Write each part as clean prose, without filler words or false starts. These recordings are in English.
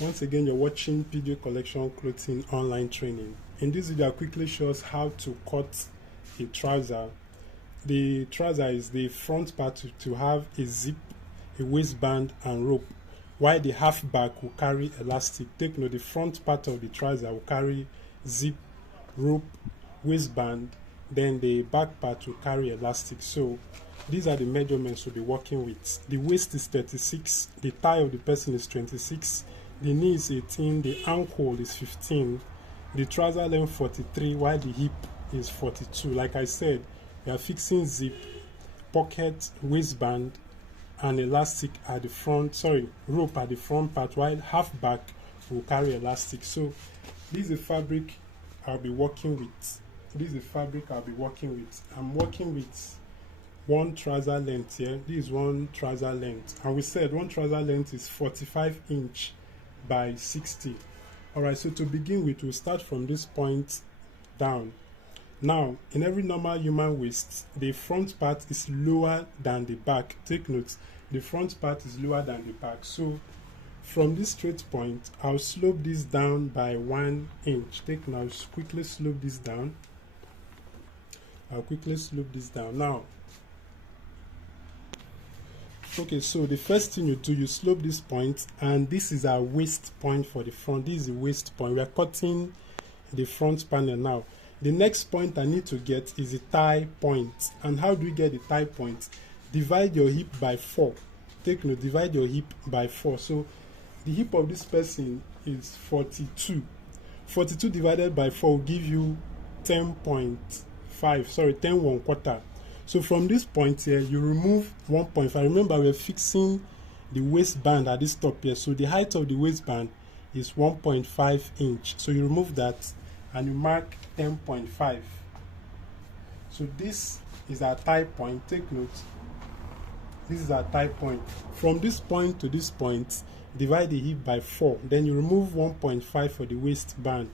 Once again, you're watching PJ Collection Clothing online training. In this video, I'll quickly show us how to cut a trouser. The trouser is the front part to have a zip, a waistband and rope, while the half back will carry elastic. Take note, the front part of the trouser will carry zip, rope, waistband, then the back part will carry elastic. So these are the measurements we'll be working with. The waist is 36, the thigh of the person is 26, the knee is 18, the ankle is 15, the trouser length 43, while the hip is 42. Like I said, we are fixing zip, pocket, waistband and elastic at the front, rope at the front part, while half back will carry elastic. So this is the fabric I'll be working with. I'm working with one trouser length here. This is one trouser length, and we said one trouser length is 45 inch by 60. All right, so to begin with, we'll start from this point down. Now, in every normal human waist, the front part is lower than the back. Take note, the front part is lower than the back. So from this straight point, I'll slope this down by 1 inch. Take note, I'll quickly slope this down. Now, okay, so the first thing you do, you slope this point, and this is our waist point for the front. This is the waist point. We are cutting the front panel now. The next point I need to get is the thigh point. And how do we get the thigh point? Divide your hip by 4. Take note, divide your hip by 4. So the hip of this person is 42. 42 divided by 4 will give you 10.1 quarter. So from this point here, you remove 1.5. Remember, we're fixing the waistband at this top here. So the height of the waistband is 1.5 inch. So you remove that and you mark 10.5. So this is our thigh point. Take note, this is our thigh point. From this point to this point, divide the hip by 4. Then you remove 1.5 for the waistband.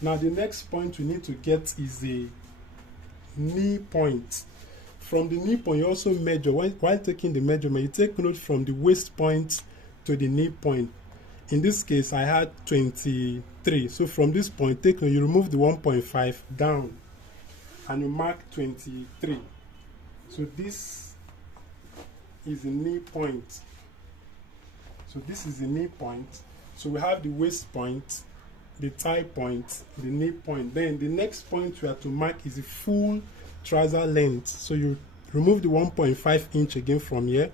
Now the next point we need to get is the knee point. From the knee point, you also measure. While taking the measurement, you take note from the waist point to the knee point. In this case, I had 23. So from this point, take note, you remove the 1.5 down and you mark 23. So this is the knee point. So this is the knee point. So we have the waist point, the thigh point, the knee point. Then the next point we have to mark is the full trouser length. So you remove the 1.5 inch again from here,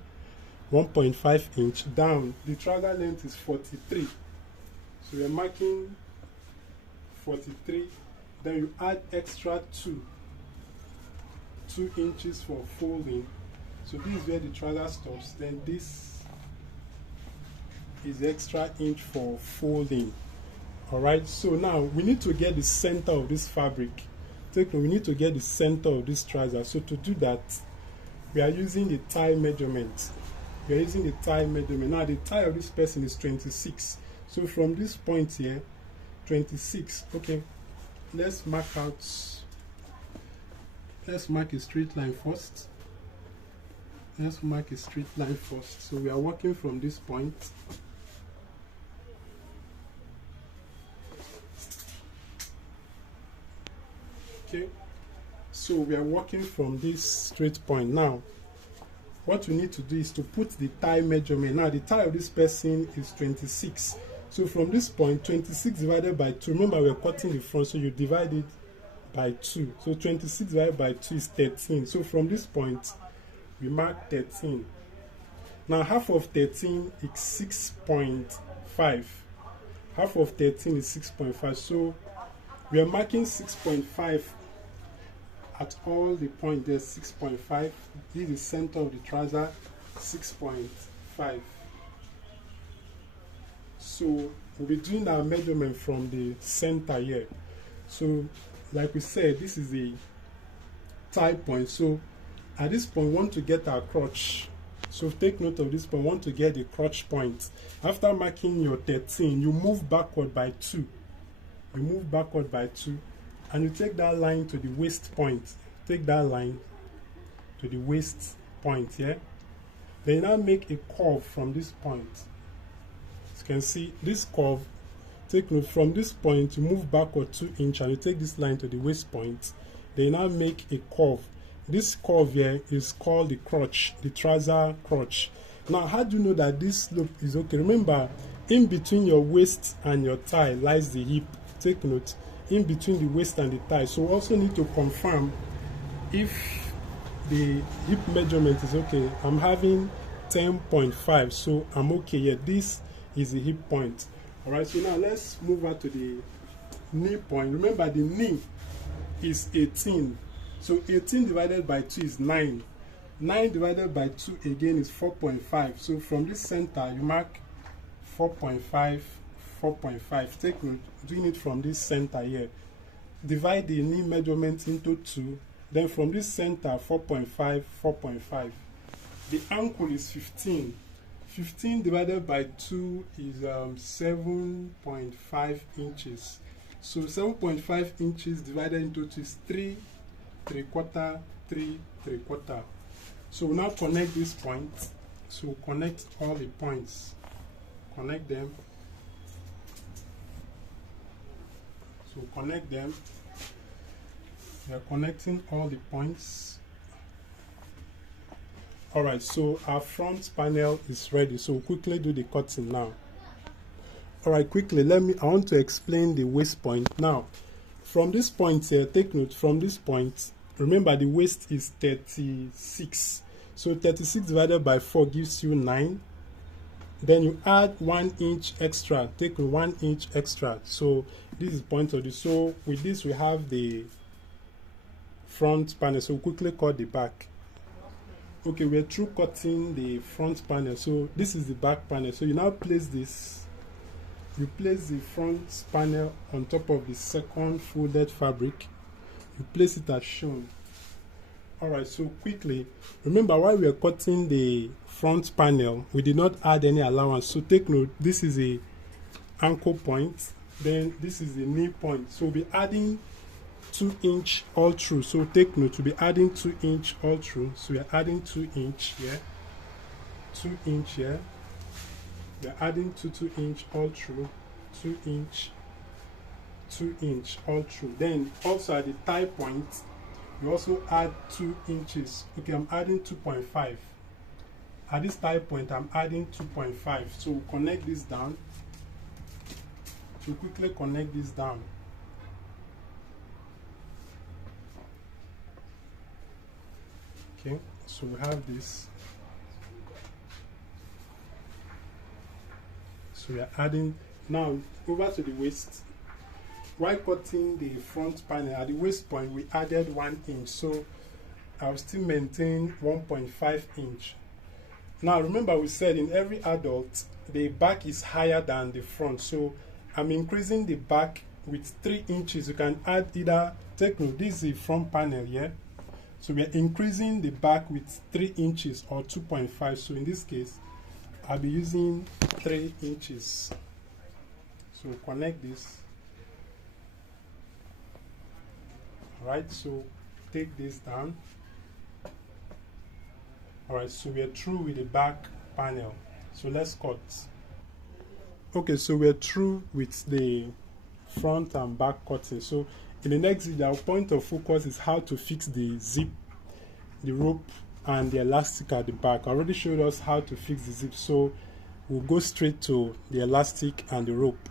1.5 inch down. The trouser length is 43. So you're marking 43. Then you add extra 2 inches for folding. So this is where the trouser stops. Then this is the extra inch for folding. All right, so now we need to get the center of this fabric. We need to get the center of this trouser. So to do that, we are using the thigh measurement. Now the thigh of this person is 26. So from this point here, 26. Okay, let's mark a straight line first. So we are working from this point. Okay, so we are working from this straight point. Now what we need to do is to put the thigh measurement. Now the thigh of this person is 26. So from this point, 26 divided by 2. Remember, we're cutting the front, so you divide it by 2. So 26 divided by 2 is 13. So from this point, we mark 13. Now half of 13 is 6.5. Half of 13 is 6.5. So we are marking 6.5 at all the points. There's 6.5. This is the center of the trouser, 6.5. So we'll be doing our measurement from the center here. So like we said, this is the thigh point. So at this point, we want to get our crotch. So take note of this point. We want to get the crotch point. After marking your 13, you move backward by 2. And you take that line to the waist point. Then you now make a curve from this point. You can see this curve. Take note, from this point you move backward 2 inches and you take this line to the waist point. They now make a curve. This curve here is called the crotch, the trouser crotch. Now, how do you know that this slope is okay? Remember, in between your waist and your thigh lies the hip. Take note, in between the waist and the thigh. So we also need to confirm if the hip measurement is okay. I'm having 10.5, so I'm okay here. This is the hip point. All right, so now let's move on to the knee point. Remember, the knee is 18. So 18 divided by 2 is 9. 9 divided by 2 again is 4.5. So from this center, you mark 4.5, 4.5. Take note, doing it from this center here. Divide the knee measurement into 2. Then from this center, 4.5, 4.5. The ankle is 15. 15 divided by 2 is 7.5 inches. So 7.5 inches divided into 2 is 3, 3/4, 3, 3/4. So we now connect this point. So connect all the points. Connect them. So connect them. We are connecting all the points. Alright, so our front panel is ready. So quickly do the cutting now. Alright, quickly, I want to explain the waist point. Now, from this point here, take note, from this point, remember the waist is 36. So 36 divided by 4 gives you 9. Then you add 1 inch extra. Take 1 inch extra. So this is point of this. So with this, we have the front panel. So quickly cut the back. Okay, we're through cutting the front panel. So this is the back panel. So you now place this. You place the front panel on top of the second folded fabric. You place it as shown. Alright, so quickly, remember while we are cutting the front panel, we did not add any allowance. So take note, this is a ankle point, then this is the knee point. So we'll be adding 2 inch all through. So take note, we'll be adding 2 inch all through. So we are adding 2 inch here, 2 inch here. We are adding 2 inch all through, 2 inch, 2 inch all through. Then also at the thigh point, you also add 2 inches. Okay, I'm adding 2.5. At this thigh point, I'm adding 2.5. So we'll connect this down. To quickly connect this down. Okay, so we have this. So we are adding now over to the waist. While cutting the front panel at the waist point, we added 1 inch. So I'll still maintain 1.5 inch. Now remember, we said in every adult the back is higher than the front. So I'm increasing the back with 3 inches. You can add either, take note, this is the front panel here. So we are increasing the back with 3 inches or 2.5. So in this case, I'll be using 3 inches. So connect this. Alright, so take this down. Alright, so we are through with the back panel. So let's cut. Okay, so we're through with the front and back cutting. So in the next video, our point of focus is how to fix the zip, the rope, and the elastic at the back. I already showed us how to fix the zip, so we'll go straight to the elastic and the rope.